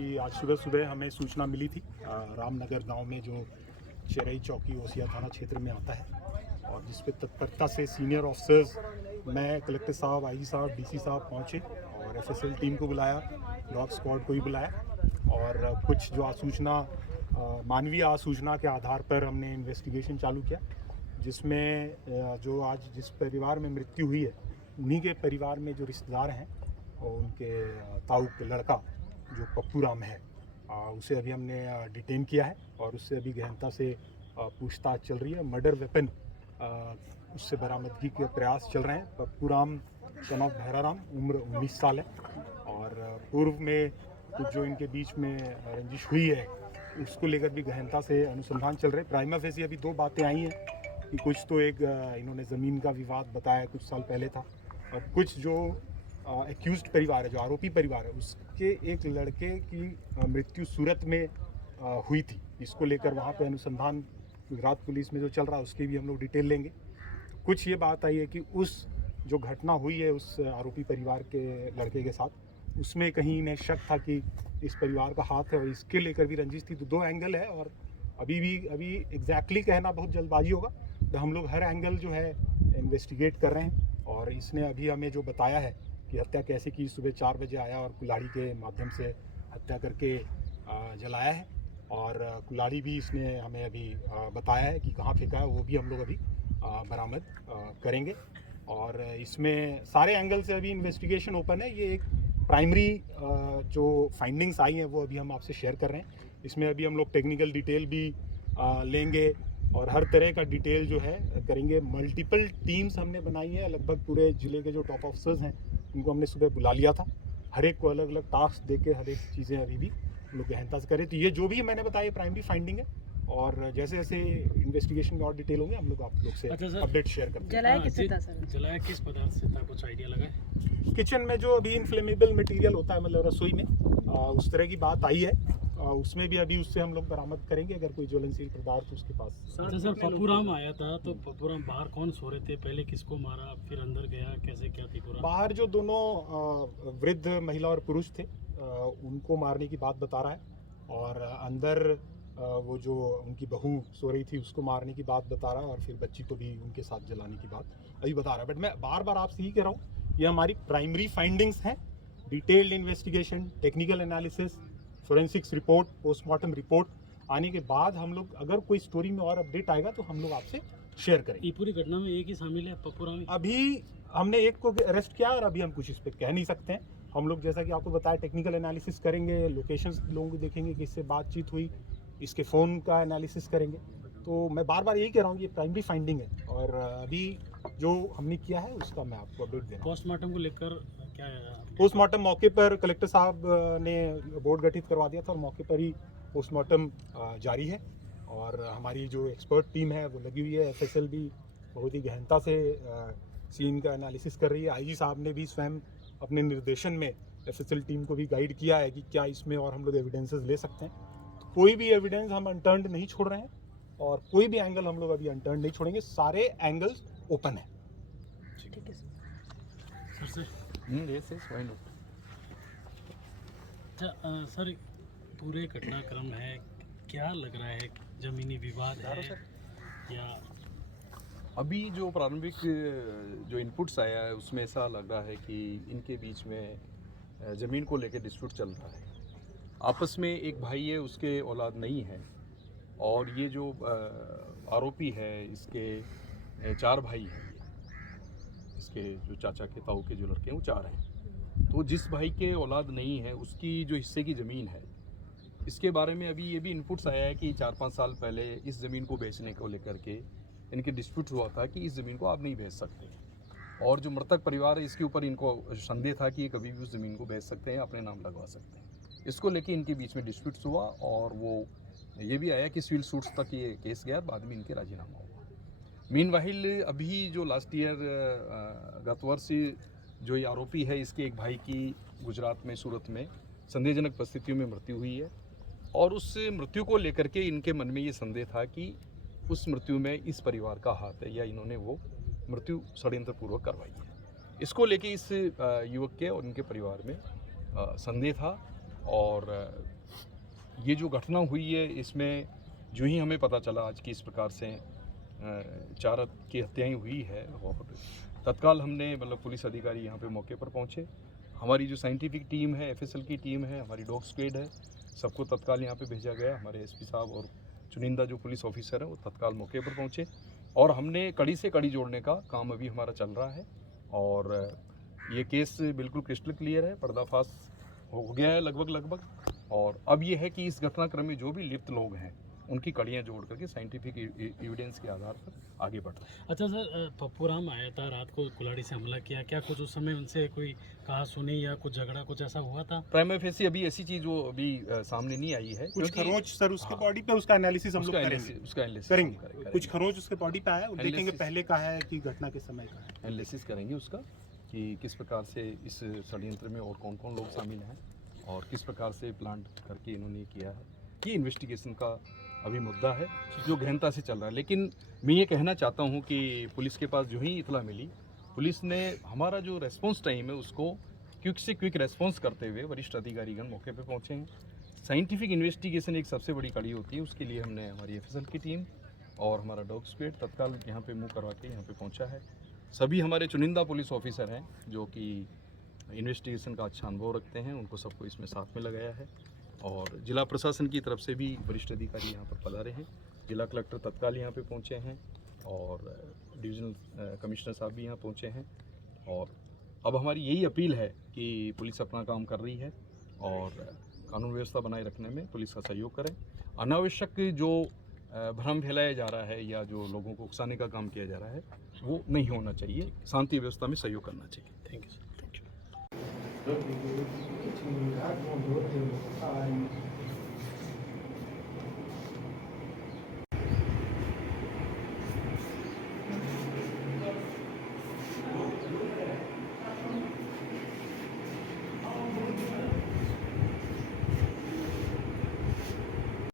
कि आज सुबह सुबह हमें सूचना मिली थी रामनगर गांव में जो चेरई चौकी ओसिया थाना क्षेत्र में आता है और जिस पे तत्परता से सीनियर ऑफिसर्स, मैं, कलेक्टर साहब, आईजी साहब, डीसी साहब पहुंचे और एफएसएल टीम को बुलाया, डॉग स्क्वाड को भी बुलाया और कुछ जो आसूचना मानवीय आसूचना के आधार पर हमने इन्वेस्टिगेशन चालू किया, जिसमें जो आज जिस परिवार में मृत्यु हुई है उन्हीं के परिवार में जो रिश्तेदार हैं और उनके ताऊ के लड़का जो पप्पू राम है, उसे अभी हमने डिटेन किया है और उससे अभी गहनता से पूछताछ चल रही है। मर्डर वेपन उससे बरामदगी के प्रयास चल रहे हैं। पप्पू राम सन ऑफ भैराराम, उम्र 19 साल है और पूर्व में कुछ जो इनके बीच में रंजिश हुई है उसको लेकर भी गहनता से अनुसंधान चल रहे हैं। प्राइमा फेसी अभी दो बातें आई हैं कि कुछ तो एक इन्होंने ज़मीन का विवाद बताया कुछ साल पहले था और कुछ जो एक्यूज्ड परिवार है, जो आरोपी परिवार है, उसके एक लड़के की मृत्यु सूरत में हुई थी। इसको लेकर वहाँ पे अनुसंधान गुजरात पुलिस में जो चल रहा है उसकी भी हम लोग डिटेल लेंगे। कुछ ये बात आई है कि उस जो घटना हुई है उस आरोपी परिवार के लड़के के साथ, उसमें कहीं इन्हें शक था कि इस परिवार का हाथ है और इसके लेकर भी रंजिश थी। तो दो एंगल है और अभी एग्जैक्टली कहना बहुत जल्दबाजी होगा। तो हम लोग हर एंगल जो है इन्वेस्टिगेट कर रहे हैं और इसने अभी हमें जो बताया है कि हत्या कैसे की, सुबह 4 बजे आया और कुल्हाड़ी के माध्यम से हत्या करके जलाया है और कुल्हाड़ी भी इसने हमें अभी बताया है कि कहाँ फेंका है, वो भी हम लोग अभी बरामद करेंगे। और इसमें सारे एंगल से अभी इन्वेस्टिगेशन ओपन है। ये एक प्राइमरी जो फाइंडिंग्स आई हैं वो अभी हम आपसे शेयर कर रहे हैं। इसमें अभी हम लोग टेक्निकल डिटेल भी लेंगे और हर तरह का डिटेल जो है करेंगे। मल्टीपल टीम्स हमने बनाई हैं, लगभग पूरे ज़िले के जो टॉप ऑफिसर्स हैं उनको हमने सुबह बुला लिया था। हर एक को अलग अलग टास्क दे के हर एक चीज़ें अभी भी हम लोग गहनता से करें। तो ये जो भी मैंने बताया प्राइमरी फाइंडिंग है और जैसे जैसे इन्वेस्टिगेशन में और डिटेल होंगे हम लोग आप लोग से अपडेट शेयर करते हैं। जलाया किससे था सर? जलाया किस पदार्थ से था, कुछ आइडिया लगा है? किचन में जो अभी इनफ्लेमेबल मटेरियल होता है, मतलब रसोई में उस तरह की बात आई है। उसमें भी अभी उससे हम लोग बरामद करेंगे अगर कोई ज्वलनशील पदार्थ उसके पास। अच्छा सर, पप्पू राम आया था तो पप्पू राम बाहर कौन सो रहे थे, पहले किसको मारा, फिर अंदर गया, कैसे क्या थी पूरा? बाहर जो दोनों वृद्ध महिला और पुरुष थे उनको मारने की बात बता रहा है और अंदर वो जो उनकी बहू सो रही थी उसको मारने की बात बता रहा है और फिर बच्ची को भी उनके साथ जलाने की बात अभी बता रहा है। बट मैं बार बार आपसे ही कह रहा हूँ, ये हमारी प्राइमरी फाइंडिंग्स हैं। Detailed investigation, technical analysis, forensics report, postmortem report आने के बाद हम लोग अगर कोई स्टोरी में और अपडेट आएगा तो हम लोग आपसे शेयर करेंगे। ये पूरी घटना में एक ही शामिल है, पप्पू राम? अभी हमने एक को अरेस्ट किया और अभी हम कुछ इस पर कह नहीं सकते हैं। हम लोग जैसा कि आपको बताया टेक्निकल एनालिसिस करेंगे, लोकेशंस लोगों को देखेंगे कि इससे बातचीत हुई, इसके फ़ोन का एनालिसिस करेंगे। तो मैं बार बार यही कह रहा हूँ कि ये प्राइमरी फाइंडिंग है और अभी जो हमने किया है उसका मैं आपको अपडेट दे रहा हूँ। पोस्टमार्टम को लेकर क्या है? पोस्टमार्टम मौके पर कलेक्टर साहब ने बोर्ड गठित करवा दिया था और मौके पर ही पोस्टमार्टम जारी है और हमारी जो एक्सपर्ट टीम है वो लगी हुई है। एफएसएल भी बहुत ही गहनता से सीन का एनालिसिस कर रही है। आईजी साहब ने भी स्वयं अपने निर्देशन में एफएसएल टीम को भी गाइड किया है कि क्या इसमें और हम लोग एविडेंसेस ले सकते हैं। तो कोई भी एविडेंस हम अनटर्न्ड नहीं छोड़ रहे हैं और कोई भी एंगल हम लोग अभी अनटर्न्ड नहीं छोड़ेंगे। सारे एंगल्स ओपन है। ठीक है सर। सर अच्छा सर, पूरे घटनाक्रम है, क्या लग रहा है, जमीनी विवाद है या? अभी जो प्रारंभिक जो इनपुट्स आया है उसमें ऐसा लग रहा है कि इनके बीच में ज़मीन को लेकर डिस्प्यूट चल रहा है। आपस में एक भाई है, उसके औलाद नहीं है और ये जो आरोपी है इसके 4 भाई हैं। इसके जो चाचा के ताऊ के जो लड़के हैं वो 4 हैं। तो जिस भाई के औलाद नहीं है उसकी जो हिस्से की ज़मीन है, इसके बारे में अभी ये भी इनपुट्स आया है कि 4-5 साल पहले इस ज़मीन को बेचने को लेकर के इनके डिस्प्यूट हुआ था कि इस ज़मीन को आप नहीं बेच सकते और जो मृतक परिवार है इसके ऊपर इनको संदेह था कि ये कभी भी उस ज़मीन को बेच सकते हैं, अपने नाम लगवा सकते हैं। इसको लेके इनके बीच में डिस्प्यूट्स हुआ और वो ये भी आया कि सिविल सूट्स तक ये केस गया, बाद में इनके राजीनामा हुआ। मीनवाइल अभी जो लास्ट ईयर गत वर्ष जो ये आरोपी है इसके एक भाई की गुजरात में सूरत में संदेहजनक परिस्थितियों में मृत्यु हुई है और उस मृत्यु को लेकर के इनके मन में ये संदेह था कि उस मृत्यु में इस परिवार का हाथ है या इन्होंने वो मृत्यु षड्यंत्रपूर्वक करवाई है। इसको लेके इस युवक के और उनके परिवार में संदेह था और ये जो घटना हुई है इसमें जो ही हमें पता चला आज की इस प्रकार से 4 की हत्याएं हुई है और तत्काल हमने मतलब पुलिस अधिकारी यहाँ पे मौके पर पहुँचे। हमारी जो साइंटिफिक टीम है, एफएसएल की टीम है, हमारी डॉग स्क्वाड है, सबको तत्काल यहाँ पे भेजा गया। हमारे एसपी साहब और चुनिंदा जो पुलिस ऑफिसर हैं वो तत्काल मौके पर पहुँचे और हमने कड़ी से कड़ी जोड़ने का काम अभी हमारा चल रहा है और ये केस बिल्कुल क्रिस्टल क्लियर है, पर्दाफाश हो गया है लगभग। और अब ये है कि इस घटनाक्रम में जो भी लिप्त लोग हैं उनकी कड़ियाँ जोड़ करके साइंटिफिक एविडेंस के आधार पर आगे बढ़ रहे हैं। अच्छा सर, पप्पू राम आया था रात को, कुल्हाड़ी से हमला किया, क्या कुछ उस समय उनसे कोई कहा सुनी या कुछ झगड़ा कुछ ऐसा हुआ था? प्राइमा फेसी अभी ऐसी चीज़ वो अभी सामने नहीं आई है। कुछ क्योंकि- खरोंच सर उसके हाँ। बॉडी पे उसका एनालिसिस हम लोग उसका करेंगे एनालिसिस करेंगे। कुछ खरोंच उसके बॉडी पे आया, वो देखेंगे Analysis- पहले का है कि घटना के समय का है। एनालिसिस करेंगे उसका कि किस प्रकार से इस षड्यंत्र में और कौन कौन लोग शामिल हैं और किस प्रकार से प्लान करके इन्होंने किया है। ये इन्वेस्टिगेशन का अभी मुद्दा है जो गहनता से चल रहा है। लेकिन मैं ये कहना चाहता हूँ कि पुलिस के पास जो ही इतला मिली, पुलिस ने हमारा जो रेस्पॉन्स टाइम है उसको क्विक से क्विक रेस्पॉन्स करते हुए वरिष्ठ अधिकारीगण मौके पे पहुँचे हैं। साइंटिफिक इन्वेस्टिगेशन एक सबसे बड़ी कड़ी होती है, उसके लिए हमने हमारी एफएसएल की टीम और हमारा डॉग स्क्वाड तत्काल यहाँ पे मुँह करवा के यहाँ पे पहुँचा है। सभी हमारे चुनिंदा पुलिस ऑफिसर हैं जो कि इन्वेस्टिगेशन का अच्छा अनुभव रखते हैं, उनको सबको इसमें साथ में लगाया है और जिला प्रशासन की तरफ से भी वरिष्ठ अधिकारी यहाँ पर पधारे हैं। जिला कलेक्टर तत्काल यहाँ पे पहुँचे हैं और डिविजनल कमिश्नर साहब भी यहाँ पहुँचे हैं और अब हमारी यही अपील है कि पुलिस अपना काम कर रही है और कानून व्यवस्था बनाए रखने में पुलिस का सहयोग करें। अनावश्यक जो भ्रम फैलाया जा रहा है या जो लोगों को उकसाने का काम किया जा रहा है वो नहीं होना चाहिए, शांति व्यवस्था में सहयोग करना चाहिए। Thank you sir. Thank you.